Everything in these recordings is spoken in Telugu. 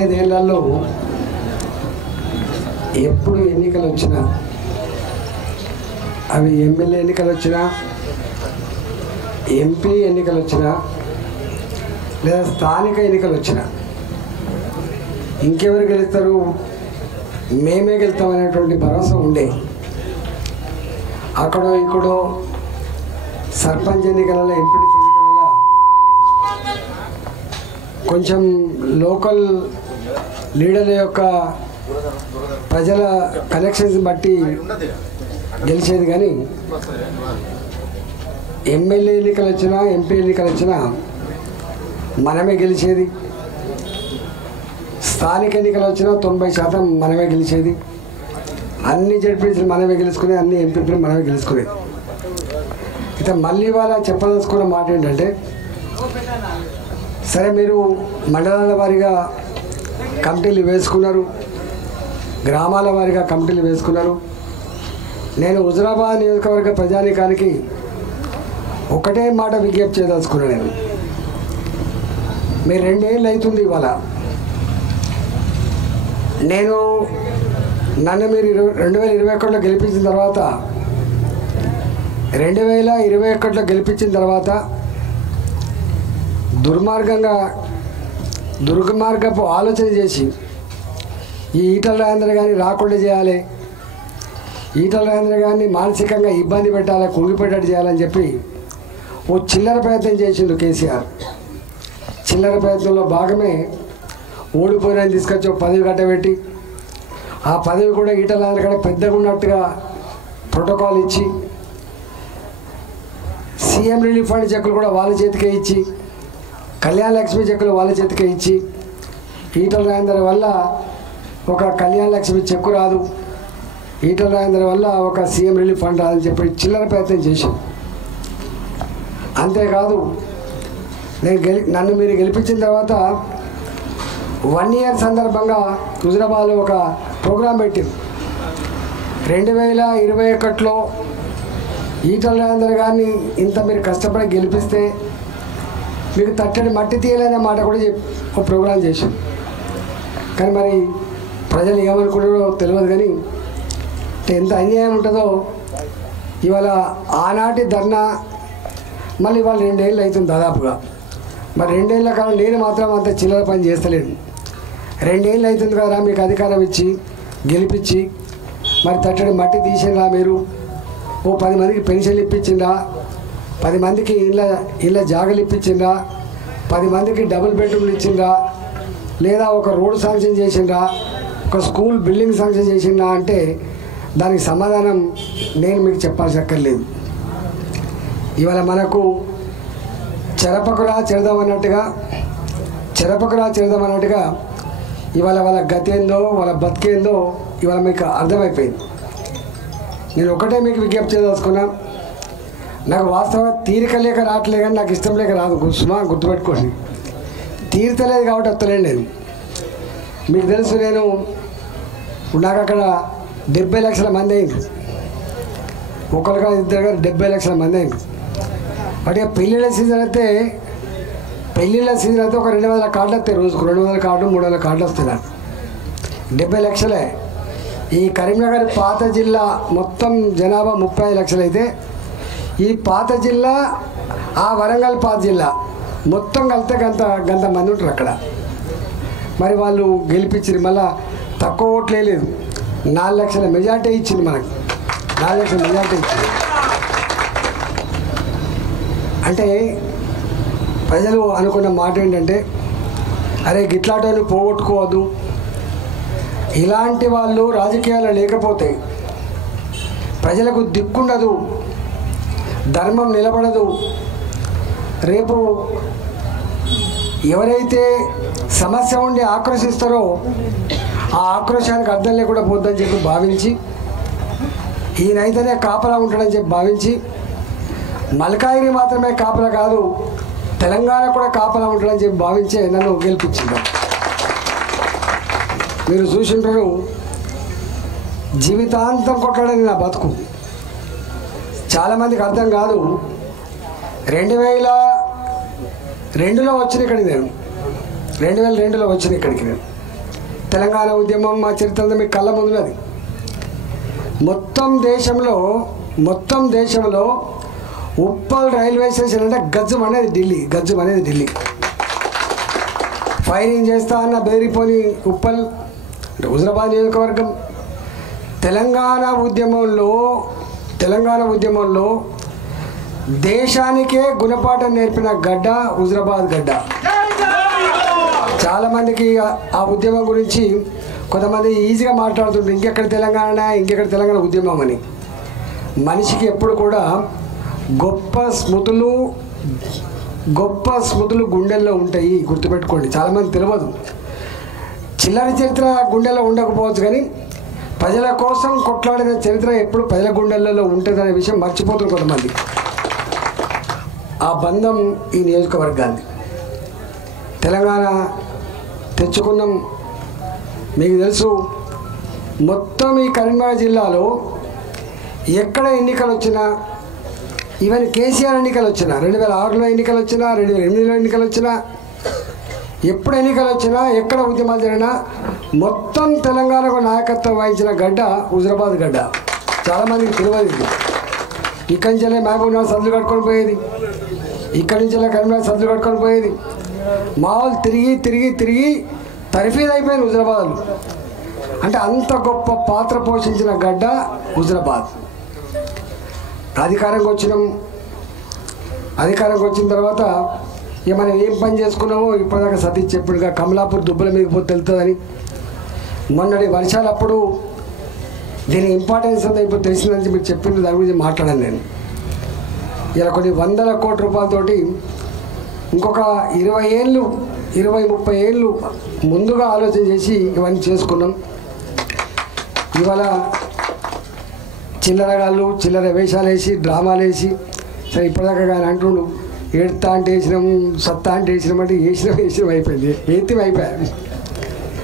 25 ఏళ్లలో ఎప్పుడు ఎన్నికలు వచ్చినా, అవి ఎమ్మెల్యే ఎన్నికలు వచ్చినా, ఎంపీ ఎన్నికలు వచ్చినా, లేదా స్థానిక ఎన్నికలు వచ్చినా, ఇంకెవరు గెలుస్తారు, మేమే గెలుస్తామనేటువంటి భరోసా ఉండే. అక్కడో ఇక్కడో సర్పంచ్ ఎన్నికలలో, ఎంపీటీసీ ఎన్నికలలో కొంచెం లోకల్ లీడర్ల యొక్క ప్రజల కనెక్షన్స్ బట్టి గెలిచేది. కానీ ఎమ్మెల్యే ఎన్నికలు వచ్చినా, ఎంపీ ఎన్నికలు వచ్చినా మనమే గెలిచేది. స్థానిక ఎన్నికలు వచ్చినా 90% మనమే గెలిచేది. అన్ని జడ్పీటీసీలు మనమే గెలుచుకునే, అన్ని ఎంపీలు మనమే గెలుచుకునేది. అయితే మళ్ళీ వాళ్ళ చెప్పదలుచుకున్న మాట ఏంటంటే, సరే మీరు మండలాల వారీగా కమిటీలు వేసుకున్నారు, గ్రామాల వారీగా కమిటీలు వేసుకున్నారు. నేను హుజురాబాద్ నియోజకవర్గ ప్రజానీకానికి ఒకటే మాట విజ్ఞప్తి చేయదలుచుకున్నాను. మీరు 2 ఏళ్ళు అవుతుంది ఇవాళ. నన్ను మీరు 2021లో గెలిపించిన తర్వాత, 2021లో గెలిపించిన తర్వాత దుర్మార్గపు ఆలోచన చేసి ఈ ఈటల రాజేందర్ గారిని రాకుండా చేయాలి, ఈటల రాజేందర్ గారిని మానసికంగా ఇబ్బంది పెట్టాలి, కుంగిపెట్టేట్టు చేయాలని చెప్పి ఓ చిల్లర ప్రయత్నం చేసిండు కేసీఆర్. చిల్లర ప్రయత్నంలో భాగమే ఓడిపోయిన తీసుకొచ్చి ఒక పదవి కట్టబెట్టి, ఆ పదవి కూడా ఈటల రాజేందర్ గారు పెద్దగా ఉన్నట్టుగా ప్రోటోకాల్ ఇచ్చి, సీఎం రిలీఫ్ ఫండ్ చెక్కులు కూడా వాళ్ళ చేతికే ఇచ్చి, కళ్యాణ లక్ష్మి చెక్కులు వాళ్ళ చేతికే ఇచ్చి, ఈటల రాజేందర్ వల్ల ఒక కళ్యాణ లక్ష్మి చెక్కు రాదు, ఈటల రాజేందర్ వల్ల ఒక సీఎం రిలీఫ్ ఫండ్ రాదని చెప్పి చిల్లర ప్రయత్నం చేశాం. అంతేకాదు, నన్ను మీరు గెలిపించిన తర్వాత 1 ఇయర్ సందర్భంగా హుజురాబాద్లో ఒక ప్రోగ్రాం పెట్టింది. 2021లో ఈటల రాజేందర్ గారిని ఇంత మీరు కష్టపడి గెలిపిస్తే మీకు తట్టడి మట్టి తీయాలనే మాట కూడా ఒక ప్రోగ్రాం చేశాం. కానీ మరి ప్రజలు ఏమనుకుంటారో తెలియదు. కానీ ఎంత అన్యాయం ఉంటుందో ఇవాళ ఆనాటి ధర్నా మళ్ళీ ఇవాళ 2 ఏళ్ళు అవుతుంది దాదాపుగా. మరి 2 ఏళ్ళ కాలం నేను మాత్రం అంత చిల్లర పని చేస్తలేను. 2 ఏళ్ళు అవుతుంది కదా మీకు అధికారం ఇచ్చి గెలిపించి, మరి తట్టడి మట్టి తీసిండ్రా మీరు, ఓ 10 మందికి పెన్షన్లు ఇప్పించిండ్రా, 10 మందికి ఇళ్ళ జాగలు ఇప్పించిండ్రా, 10 మందికి డబుల్ బెడ్రూమ్లు ఇచ్చిండ్రా, లేదా ఒక రోడ్ శాంక్షన్ చేసిండ్రా, ఒక స్కూల్ బిల్డింగ్ శాంక్షన్ చేసిండ్రా అంటే దానికి సమాధానం నేను మీకు చెప్పాల్సి అక్కర్లేదు. ఇవాళ మనకు చెరపకురా చెరదామన్నట్టుగా ఇవాళ వాళ్ళ గతేందో వాళ్ళ బతికేందో ఇవాళ మీకు అర్థమైపోయింది. నేను ఒకటే మీకు విజ్ఞప్తి చేయదలుచుకున్నా. నాకు వాస్తవంగా తీరిక లేక రావట్లే, కానీ నాకు ఇష్టం లేక రాదు. గుర్తుపెట్టుకోండి, తీరుతలేదు కాబట్టి వస్తలేండి. నేను మీకు తెలుసు, నాకు అక్కడ 70 లక్షల మంది అయింది. ఒకరిగా 2 గారు 70 లక్షల మంది అయింది. అంటే పెళ్ళిళ్ళ సీజన్ అయితే ఒక 200 కార్డులు వస్తాయి. రోజుకు 200 కార్డు 300 కార్డులు వస్తాయి. నాకు 70 లక్షలే. ఈ కరీంనగర్ పాత జిల్లా మొత్తం జనాభా 35 లక్షలు అయితే, ఈ పాత జిల్లా ఆ వరంగల్ పాత జిల్లా మొత్తం కలిస్తే గంత మంది ఉంటారు అక్కడ. మరి వాళ్ళు గెలిపించింది, మళ్ళీ తక్కువ ఓట్లే లేదు, 4 లక్షల మెజార్టీ ఇచ్చింది. మనకు 4 లక్షల మెజార్టీ ఇచ్చింది. అంటే ప్రజలు అనుకున్న మాట ఏంటంటే, అరే గిట్లాటోని పోగొట్టుకోవద్దు, ఇలాంటి వాళ్ళు రాజకీయాలు లేకపోతే ప్రజలకు దిక్కుండదు, ధర్మం నిలబడదు, రేపు ఎవరైతే సమస్య ఉండి ఆక్రోశిస్తారో ఆ ఆక్రోశానికి అర్థం లేకుండా పోద్దని చెప్పి భావించి, ఈయనైతేనే కాపలా ఉంటాడని చెప్పి భావించి, మల్కాయిని మాత్రమే కాపలా కాదు తెలంగాణ కూడా కాపలా ఉంటాడని చెప్పి భావించే నన్ను గెలిపించింది. మీరు చూసింటారు, జీవితాంతం కొట్టడని నా బతుకు. చాలామందికి అర్థం కాదు. 2002లో వచ్చిన ఇక్కడికి నేను 2002లో వచ్చిన ఇక్కడికి నేను తెలంగాణ ఉద్యమం మా చరిత్ర మీకు కళ్ళ ముందున్నది. మొత్తం దేశంలో ఉప్పల్ రైల్వే స్టేషన్ అంటే గజ్జం అనేది ఢిల్లీ. ఫైరింగ్ చేస్తా అన్న బెదిరిపోని ఉప్పల్ అంటే హుజరాబాద్ నియోజకవర్గం. తెలంగాణ ఉద్యమంలో దేశానికే గుణపాఠం నేర్పిన గడ్డ హుజరాబాద్ గడ్డ. చాలామందికి ఆ ఉద్యమం గురించి కొంతమంది ఈజీగా మాట్లాడుతుంటారు, ఇంకెక్కడ తెలంగాణ ఉద్యమం అని. మనిషికి ఎప్పుడు కూడా గొప్ప స్మృతులు గుండెల్లో ఉంటాయి, గుర్తుపెట్టుకోండి. చాలామంది తెలియదు. చిల్లరి చరిత్ర గుండెల్లో ఉండకపోవచ్చు, కానీ ప్రజల కోసం కొట్లాడిన చరిత్ర ఎప్పుడు ప్రజల గుండెల్లో ఉంటుందనే విషయం మర్చిపోతున్నారు కొంతమంది. ఆ బంధం ఈ నియోజకవర్గాన్ని తెలంగాణ తెచ్చుకున్నాం. మీకు తెలుసు, మొత్తం ఈ కరీంనగర్ జిల్లాలో ఎక్కడ ఎన్నికలు వచ్చినా, ఈవెన్ కేసీఆర్ ఎన్నికలు వచ్చినా, 2006లో ఎన్నికలు వచ్చినా, 2008లో ఎన్నికలు వచ్చినా, ఎప్పుడు ఎన్నికలు వచ్చినా, ఎక్కడ ఉద్యమాలు జరిగినా మొత్తం తెలంగాణకు నాయకత్వం వహించిన గడ్డ హుజరాబాద్ గడ్డ. చాలామందికి తెలియదు. ఇక్కడి నుంచే మహబూబ్నగర్ సద్దులు కట్టుకొని పోయేది, ఇక్కడి నుంచే కరీంనగర్ సద్దులు కట్టుకొని పోయేది. మామూలు తిరిగి తర్ఫీదు అయిపోయింది హుజరాబాద్లో. అంటే అంత గొప్ప పాత్ర పోషించిన గడ్డ హుజరాబాద్. అధికారంకి వచ్చిన తర్వాత ఇక మనం ఏం పని చేసుకున్నామో ఇప్పటిదాకా సతీష్ చెప్పాడుగా, కమలాపూర్ దుబ్బల మీద పోతే తెలుస్తుందని. మొన్నటి వర్షాలప్పుడు దీని ఇంపార్టెన్స్ అంతా ఇప్పుడు తెలిసిందని మీరు చెప్పింది, దాని గురించి మాట్లాడాను నేను. ఇలా కొన్ని 100 కోట్ల రూపాయలతోటి ఇంకొక 20-30 ఏళ్ళు ముందుగా ఆలోచన చేసి ఇవన్నీ చేసుకున్నాం. ఇవాళ చిల్లర వేషాలు వేసి డ్రామాలు వేసి సరే ఇప్పటిదాకా కానీ అంటుండు ఏడుతా అంటే వేసినాం, సత్తా అంటే వేసినాం, అంటే వేసినాం అయిపోయింది, అయిపోయాయి.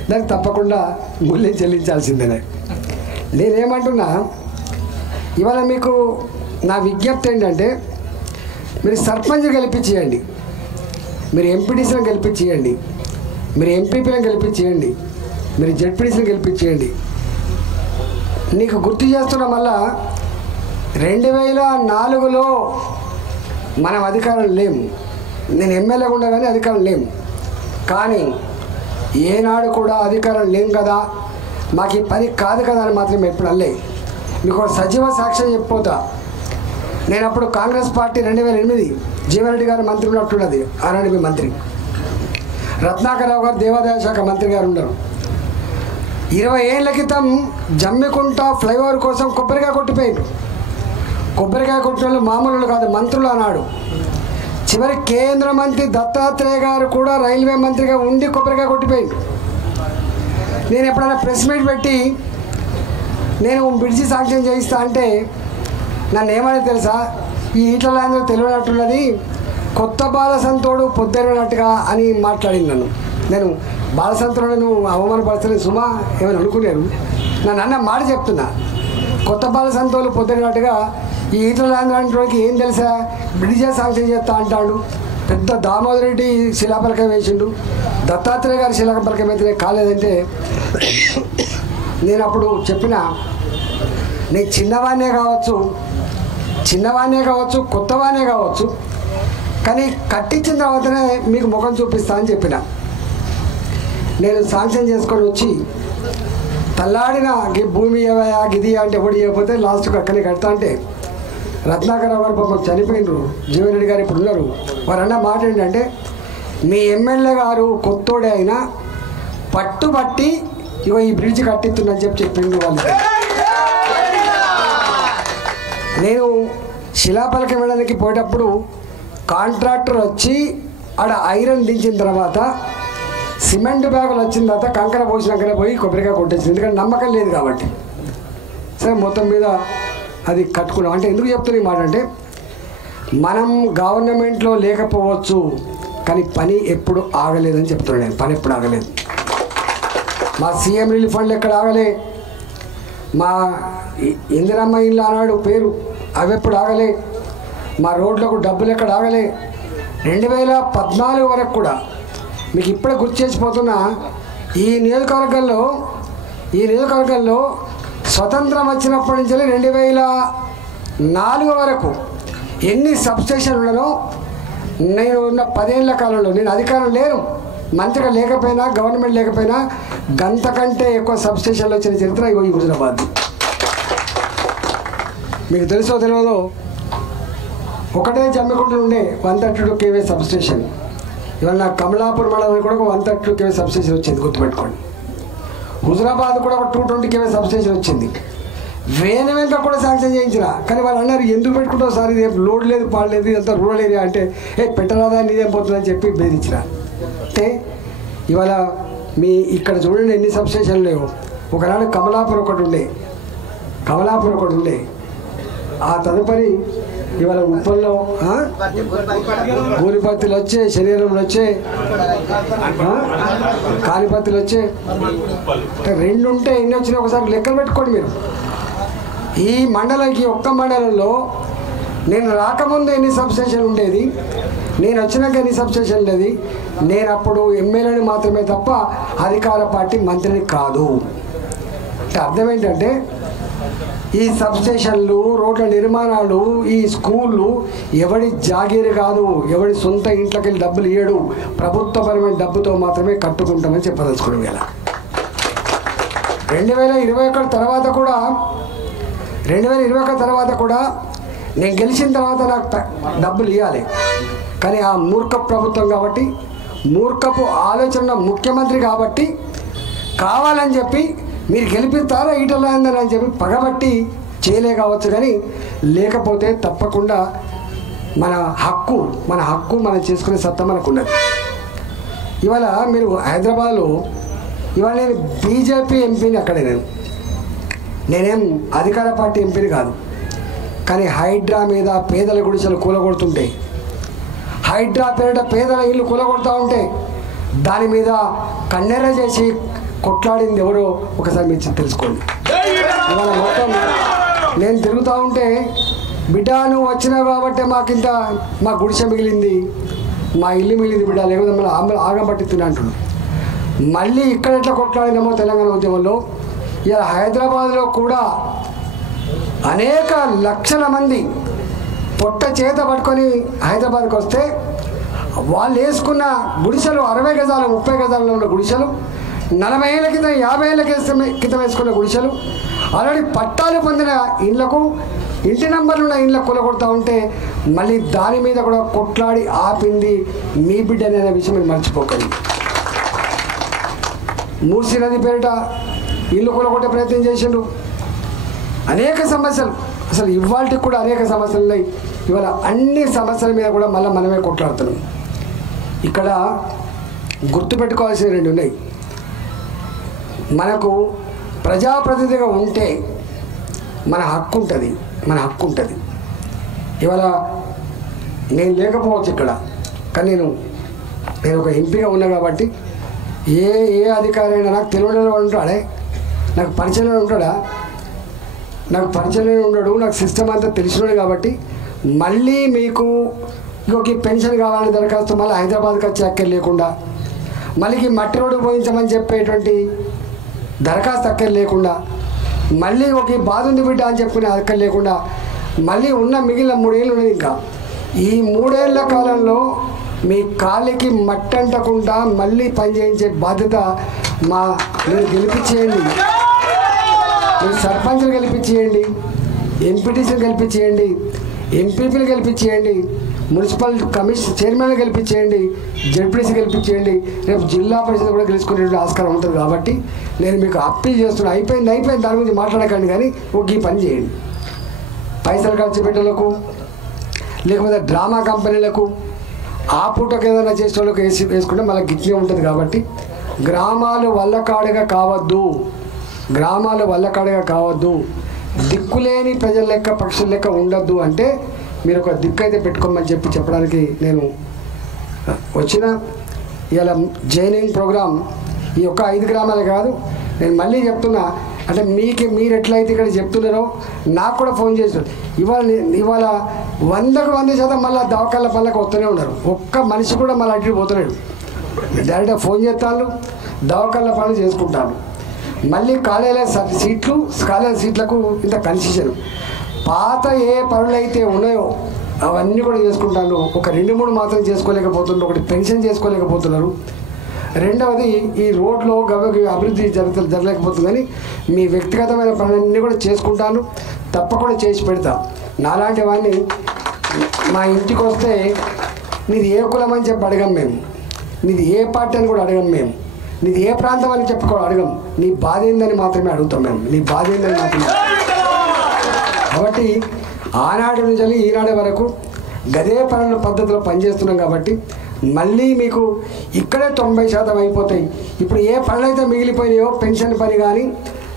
దానికి తప్పకుండా మూల్యం చెల్లించాల్సిందే. నేనేమంటున్నా, ఇవాళ మీకు నా విజ్ఞప్తి ఏంటంటే, మీరు సర్పంచ్ గెలిపించేయండి, మీరు ఎంపీటీసీలను గెలిపించేయండి, మీరు ఎంపీపీలను గెలిపించేయండి, మీరు జెడ్పీటీసీలను గెలిపించేయండి. నీకు గుర్తు చేస్తున్నా, మళ్ళా 2004లో మనం అధికారం లేము. నేను ఎమ్మెల్యేగా ఉండగానే అధికారం లేము. కానీ ఏనాడు కూడా అధికారం లేం కదా, మాకు ఈ పని కాదు కదా అని మాత్రం ఎప్పుడు అనలే. మీకు ఒక సజీవ సాక్ష్యం చెప్పిపోతా. నేను అప్పుడు కాంగ్రెస్ పార్టీ 2008 జీవన్రెడ్డి గారు మంత్రి ఉన్నట్టున్నది, ఆర్ఎండ్బి మంత్రి. రత్నాకరరావు గారు దేవాదాయ శాఖ మంత్రి గారు ఉన్నారు. 20 ఏళ్ల క్రితం జమ్మికుంట ఫ్లైఓవర్ కోసం కొబ్బరికాయ కొట్టిపోయిండు. కొబ్బరికాయ కొట్టిన వాళ్ళు మామూలు కాదు, మంత్రులు అన్నాడు. చివరి కేంద్ర మంత్రి దత్తాత్రేయ గారు కూడా రైల్వే మంత్రిగా ఉండి కొబ్బరికాయ కొట్టిపోయిండు. నేను ఎప్పుడైనా ప్రెస్ మీట్ పెట్టి నేను బ్రిడ్జి శాంక్షన్ చేయిస్తా అంటే నన్ను ఏమని తెలుసా, ఈ ఈటలందరూ తెలియనట్టున్నది, కొత్త బాలసంతోడు పొద్దున్నట్టుగా అని మాట్లాడింది నన్ను. నేను బాలసంతోడు అవమానపరచలేదు సుమా ఏమైనా అనుకునేరు. నన్ను అన్న మాట చెప్తున్నా, కొత్త బాలసంతోడు పొద్దున్నట్టుగా ఈ ఈటలందరికి ఏం తెలుసా, బ్రిడ్జి శాంక్షన్ చేస్తా అంటాడు. పెద్ద దామోదర్ రెడ్డి శిలాపలకం వేసిండు, దత్తాత్రేయ గారి శిలాపలకం అయితే కాలేదంటే నేను అప్పుడు చెప్పిన, నీకు చిన్నవానే కావచ్చు కొత్తవానే కావచ్చు, కానీ కట్టించిన తర్వాతనే మీకు ముఖం చూపిస్తా అని చెప్పిన. నేను శాంక్షన్ చేసుకొని వచ్చి తల్లాడిన భూమి ఏవయా గిది అంటే ఎవడు ఇవ్వకపోతే లాస్ట్కి అక్కడే కడతా అంటే రత్నాకరరావు గారు పాపం చనిపోయినరు, జీవన్రెడ్డి గారు ఇప్పుడు ఉన్నారు. వారు అన్న మాట ఏంటంటే, మీ ఎమ్మెల్యే గారు కొత్తోడే అయినా పట్టుబట్టి ఇగో ఈ బ్రిడ్జ్ కట్టిస్తుందని చెప్పిండు వాళ్ళు. నేను శిలాపలకం వేయడానికి పోయేటప్పుడు కాంట్రాక్టర్ వచ్చి ఆడ ఐరన్ దించిన తర్వాత సిమెంట్ బ్యాగులు వచ్చిన తర్వాత కంకర పోసినాకనే పోయి కొబ్బరికాయ కొట్టేసింది, ఎందుకంటే నమ్మకం లేదు కాబట్టి. సరే మొత్తం మీద అది కట్టుకున్నాం. అంటే ఎందుకు చెప్తున్నా ఈ మాట అంటే, మనం గవర్నమెంట్లో లేకపోవచ్చు కానీ పని ఎప్పుడు ఆగలేదని చెప్తున్నాను నేను. పని ఎప్పుడు ఆగలేదు. మా సీఎం రిలీఫ్ ఫండ్లు ఎక్కడ ఆగలే, మా ఇందిరమ్మ ఇల్లు అన్నాడు పేరు, అవి ఎప్పుడు ఆగలే, మా రోడ్లకు డబ్బులు ఎక్కడ ఆగలే. 2014 వరకు కూడా మీకు ఇప్పుడే గుర్తు చేసిపోతున్నా, ఈ నియోజకవర్గంలో స్వతంత్రం వచ్చినప్పటి నుంచి 2004 వరకు ఎన్ని సబ్స్టేషన్లు ఉన్నానో నేను ఉన్న 10 ఏళ్ల కాలంలో, నేను అధికారం లేను, మంత్రిగా లేకపోయినా, గవర్నమెంట్ లేకపోయినా, గంట కంటే ఎక్కువ సబ్స్టేషన్లు వచ్చిన చరిత్ర ఈ హుజురాబాద్. మీకు తెలుసో తెలియదో, ఒకటే జమ్మికుంటలో ఉండే 132 kV సబ్స్టేషన్. ఇవాళ నాకు కమలాపూర్ మండలం కూడా ఒక 132 kV సబ్స్టేషన్ వచ్చింది, గుర్తుపెట్టుకోండి. హుజురాబాద్ కూడా ఒక 220 kV సబ్స్టేషన్ వచ్చింది. వేల వెంక కూడా శాంక్షన్ చేయించిన. కానీ వాళ్ళు అన్నారు, ఎందుకు పెట్టుకుంటావు సార్, ఇది లోడ్ లేదు, పాడలేదు, ఇదంతా రూరల్ ఏరియా అంటే, పెట్టరాదా నీదేం పోతుందని చెప్పి బెదిరించిన. అంటే ఇవాళ మీ ఇక్కడ చూడండి ఎన్ని సబ్స్టేషన్లు లేవు. ఒకనాడు కమలాపూర్ ఒకటి ఉండే, ఆ తదుపరి ఇవాళ ఉప్పల్లో గూరిపత్తులు వచ్చే, శరీరంలో వచ్చే, కాలిపత్తులు వచ్చే, 2 ఉంటే ఎన్ని వచ్చినా ఒకసారి లెక్కలు పెట్టుకోండి మీరు. ఈ మండలానికి ఒక్క మండలంలో నేను రాకముందు ఎన్ని సబ్స్టేషన్ ఉండేది, నేను వచ్చినాక ఎన్ని సబ్స్టేషన్ లేదు. నేను అప్పుడు ఎమ్మెల్యేని మాత్రమే తప్ప అధికార పార్టీ మంత్రిని కాదు. అంటే అర్థం ఏంటంటే, ఈ సబ్స్టేషన్లు, రోడ్ల నిర్మాణాలు, ఈ స్కూళ్ళు ఎవడి జాగీరు కాదు, ఎవడి సొంత ఇంట్లోకి వెళ్ళి డబ్బులు ఇయ్యడు, ప్రభుత్వపరమైన డబ్బుతో మాత్రమే కట్టుకుంటామని చెప్పదలుచుకోవడం. ఇలా 2021 తర్వాత కూడా నేను గెలిచిన తర్వాత నాకు డబ్బులు ఇవ్వాలి. కానీ ఆ మూర్ఖ ప్రభుత్వం కాబట్టి, మూర్ఖపు ఆలోచన ముఖ్యమంత్రి కాబట్టి, కావాలని చెప్పి మీరు గెలిపిస్తారా ఈటలాందని అని చెప్పి పగబట్టి చేయలే కావచ్చు. కానీ లేకపోతే తప్పకుండా మన హక్కు మనం చేసుకునే సత్తా మనకు ఉన్నది. ఇవాళ మీరు హైదరాబాద్లో, ఇవాళ నేను బీజేపీ ఎంపీని, అక్కడే నేనేం అధికార పార్టీ ఎంపీని కాదు. కానీ హైడ్రా మీద పేదల గుడిసెలు కూలగొడుతుంటే, హైడ్రా పేరిట పేదల ఇల్లు కూలగొడుతూ ఉంటే, దాని మీద కన్నెర చేసి కొట్లాడింది ఎవరో ఒకసారి మీరు తెలుసుకోండి. ఇవాళ మొత్తం నేను తిరుగుతూ ఉంటే, బిడ్డ నువ్వు వచ్చినావు కాబట్టి మా గుడిసె మిగిలింది, మా ఇల్లు మిగిలింది బిడ్డ, లేకపోతే మళ్ళీ ఆగం పట్టిస్తున్నా అంటున్నాడు. మళ్ళీ ఇక్కడ ఎట్లా కొట్లాడినామో తెలంగాణ ఉద్యమంలో, ఇలా హైదరాబాద్లో కూడా అనేక లక్షల మంది పొట్ట చేత పట్టుకొని హైదరాబాద్కి వస్తే, వాళ్ళు వేసుకున్న గుడిసెలు 60 గజాలు 30 గజాలలో ఉన్న గుడిసెలు, 40 ఏళ్ళ క్రితం 50 ఏళ్ళ క్రితం వేసుకున్న గుడిసెలు, ఆల్రెడీ పట్టాలు పొందిన ఇళ్లకు, ఇంటి నంబర్లు ఉన్న ఇళ్ళకు కూలగొడతా ఉంటే, మళ్ళీ దాని మీద కూడా కొట్లాడి ఆపింది మీ బిడ్డనే అనే విషయం మీరు మర్చిపోకండి. మూసీ నది పేరిట ఇల్లు కూలగొట్టే ప్రయత్నం చేసిండు. అనేక సమస్యలు, అసలు ఇవాళకి కూడా అనేక సమస్యలు ఉన్నాయి. ఇవాళ అన్ని సమస్యల మీద కూడా మళ్ళీ మనమే కొట్లాడుతున్నాం. ఇక్కడ గుర్తుపెట్టుకోవాల్సిన 2 ఉన్నాయి. మనకు ప్రజాప్రతినిధిగా ఉంటే మన హక్కు ఉంటుంది. ఇవాళ నేను లేకపోవచ్చు ఇక్కడ, కానీ నేను ఒక ఎంపీగా ఉన్నా కాబట్టి ఏ అధికారి అయినా నాకు తెలియని ఉంటాడే, నాకు పరిచయం ఉంటాడా, నాకు పరిచయం ఉండడు, నాకు సిస్టమ్ అంతా తెలిసినాడు. కాబట్టి మళ్ళీ మీకు ఇంకొక పెన్షన్ కావాలని దరఖాస్తు మళ్ళీ హైదరాబాద్కి వచ్చి అక్కర్ లేకుండా, మళ్ళీ మట్టి రోడ్డు పోయించమని చెప్పేటువంటి దరఖాస్తు అక్కర్ లేకుండా, మళ్ళీ ఒక బాధ ఉంది బిడ్డ అని చెప్పుకునే అక్కర్ లేకుండా, మళ్ళీ ఉన్న మిగిలిన 3 ఏళ్ళు ఉన్నది. ఇంకా ఈ 3 ఏళ్ల కాలంలో మీ కాలికి మట్టంటకుండా మళ్ళీ పనిచేయించే బాధ్యత మీరు గెలిపించేయండి. మీరు సర్పంచ్లు గెలిపించేయండి, ఎంపీటీసీలు గెలిపించేయండి, ఎంపీపీలు గెలిపించేయండి, మున్సిపల్ కమిషన్ చైర్మన్లు గెలిపించేయండి, జడ్పీటీసీ గెలిపించేయండి. రేపు జిల్లా పరిషత్ కూడా గెలుచుకునే ఆస్కారం ఉంటుంది. కాబట్టి నేను మీకు అప్పీల్ చేస్తున్నా, అయిపోయింది దాని గురించి మాట్లాడకండి, కానీ ఈ పని చేయండి. పైసలు ఖర్చు పెట్టేలకు, లేకపోతే డ్రామా కంపెనీలకు, ఆ పూటకు ఏదైనా చేసే వాళ్ళకి వేసుకుంటే మళ్ళీ గిట్లే ఉంటుంది. కాబట్టి గ్రామాలు వల్లకాడుగా కావద్దు, దిక్కులేని ప్రజల లెక్క పక్షుల లెక్క ఉండద్దు. అంటే మీరు ఒక దిక్కు అయితే పెట్టుకోమని చెప్పడానికి నేను వచ్చిన. ఇలా జైనింగ్ ప్రోగ్రాం ఈ యొక్క 5 గ్రామాలు కాదు, నేను మళ్ళీ చెప్తున్నా. అంటే మీరు ఎట్లయితే ఇక్కడ చెప్తున్నారో నాకు కూడా ఫోన్ చేశారు. ఇవాళ 100% మళ్ళీ దవాఖాన పనులకు వస్తూనే ఉన్నారు. ఒక్క మనిషి కూడా మళ్ళీ అటు పోతున్నాడు. డైరెక్ట్గా ఫోన్ చేస్తాను, దవాఖాన పనులు చేసుకుంటాను. మళ్ళీ కాలేజీల సీట్లకు ఇంత కన్సెషన్. పాత ఏ పనులు అయితే ఉన్నాయో అవన్నీ కూడా చేసుకుంటాను. ఒక 2-3 మాత్రం చేసుకోలేకపోతున్నారు. ఒకటి పెన్షన్ చేసుకోలేకపోతున్నారు. రెండవది ఈ రోడ్లో అభివృద్ధి జరగలేకపోతుంది. కానీ మీ వ్యక్తిగతమైన పనులన్నీ కూడా చేసుకుంటాను, తప్పకుండా చేసి పెడతాను. నాలాంటి వాడిని మా ఇంటికి వస్తే నీది ఏ కులం అని చెప్పి అడగం మేము, నీది ఏ పార్టీ అని కూడా అడగం మేము, నీది ఏ ప్రాంతం అని చెప్పుకో అడగం. నీ బాధ ఏందని మాత్రమే అడుగుతాం మేము, నీ బాధ ఏందని మాత్రమే. కాబట్టి ఆనాటి నుంచి ఈనాటి వరకు గదే పనుల పద్ధతిలో పనిచేస్తున్నాం. కాబట్టి మళ్ళీ మీకు ఇక్కడే 90% అయిపోతాయి. ఇప్పుడు ఏ పనులు అయితే మిగిలిపోయినాయో, పెన్షన్ పని కానీ,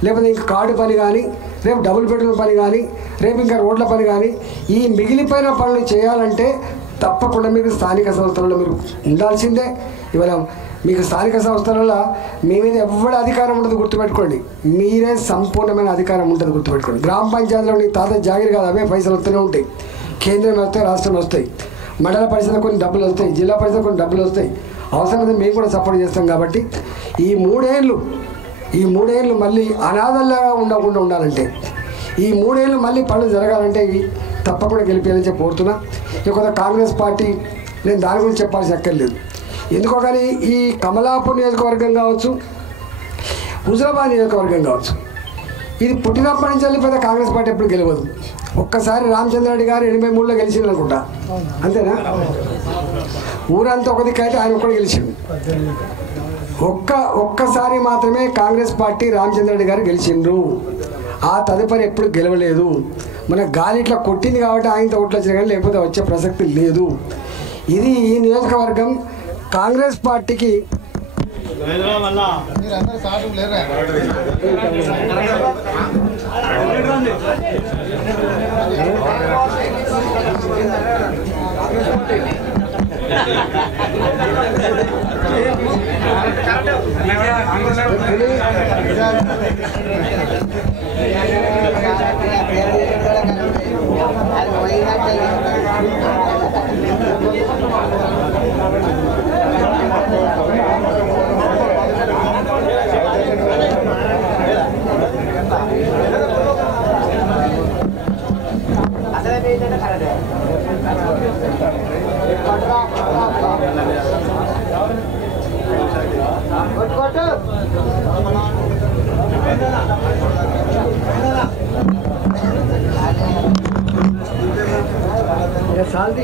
లేకపోతే ఇంకా కార్డు పని కానీ, రేపు డబుల్ బెడ్రూమ్ పని కానీ, రేపు ఇంకా రోడ్ల పని కానీ, ఈ మిగిలిపోయిన పనులు చేయాలంటే తప్పకుండా మీకు స్థానిక సంస్థలలో మీరు ఉండాల్సిందే. ఇవాళ మీకు స్థానిక సంస్థలలో మీ మీద ఎవరి అధికారం ఉండదు, గుర్తుపెట్టుకోండి. మీరే సంపూర్ణమైన అధికారం ఉంటుంది, గుర్తుపెట్టుకోండి. గ్రామ పంచాయతీలో నీ తాత జాగిరి కాదు, అవే పైసలు వస్తూనే ఉంటాయి. కేంద్రం వస్తాయి, రాష్ట్రం వస్తాయి, మండల పరిషత్ కొన్ని డబ్బులు వస్తాయి, జిల్లా పరిషత్ కొన్ని డబ్బులు వస్తాయి. అవసరమైతే మేము కూడా సపోర్ట్ చేస్తాం. కాబట్టి ఈ మూడేళ్ళు మళ్ళీ అనాథల్లాగా ఉండకుండా ఉండాలంటే, ఈ 3 ఏళ్ళు మళ్ళీ పనులు జరగాలంటే తప్పకుండా గెలిపేయాలని చెప్పి కోరుతున్నా. ఇక కాంగ్రెస్ పార్టీ నేను దాని గురించి చెప్పాల్సి అక్కర్లేదు. ఎందుకో కానీ ఈ కమలాపూర్ నియోజకవర్గం కావచ్చు, హుజరాబాద్ నియోజకవర్గం కావచ్చు, ఇది పుట్టినప్పటి నుంచి వెళ్ళి పెద్ద కాంగ్రెస్ పార్టీ ఎప్పుడు గెలవదు. ఒక్కసారి రామచంద్రారెడ్డి గారు 83లో గెలిచింది అనుకుంటా, అంతేనా? ఊరంతా ఒక దిక్కు అయితే ఆయన ఒక్కడు గెలిచింది. ఒక్కసారి మాత్రమే కాంగ్రెస్ పార్టీ రామచంద్రారెడ్డి గారు గెలిచిండ్రు. ఆ తదుపరి ఎప్పుడు గెలవలేదు. మన గాలి ఇట్లా కొట్టింది కాబట్టి ఆయనతో ఓట్లు వచ్చినా కానీ లేకపోతే వచ్చే ప్రసక్తి లేదు. ఇది ఈ నియోజకవర్గం కాంగ్రెస్ పార్టీకి शांति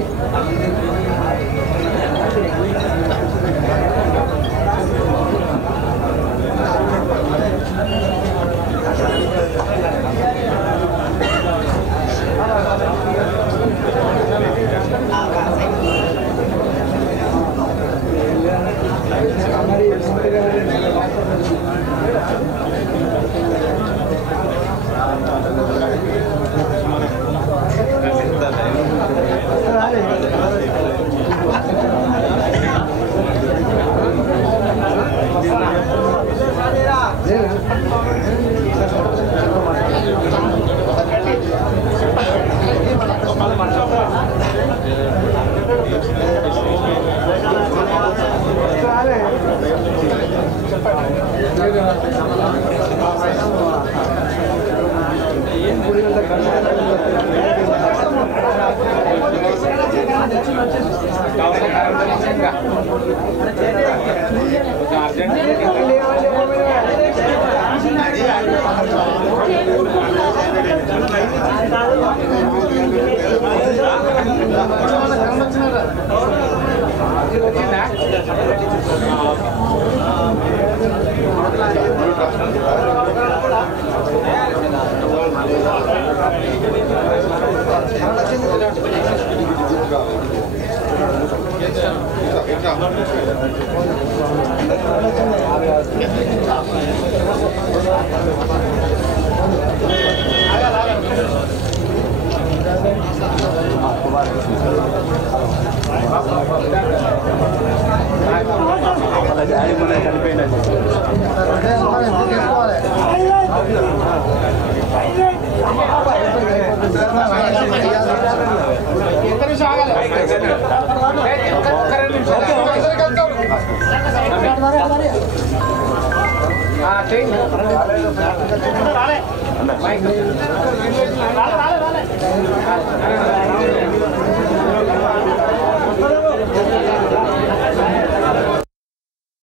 రాలే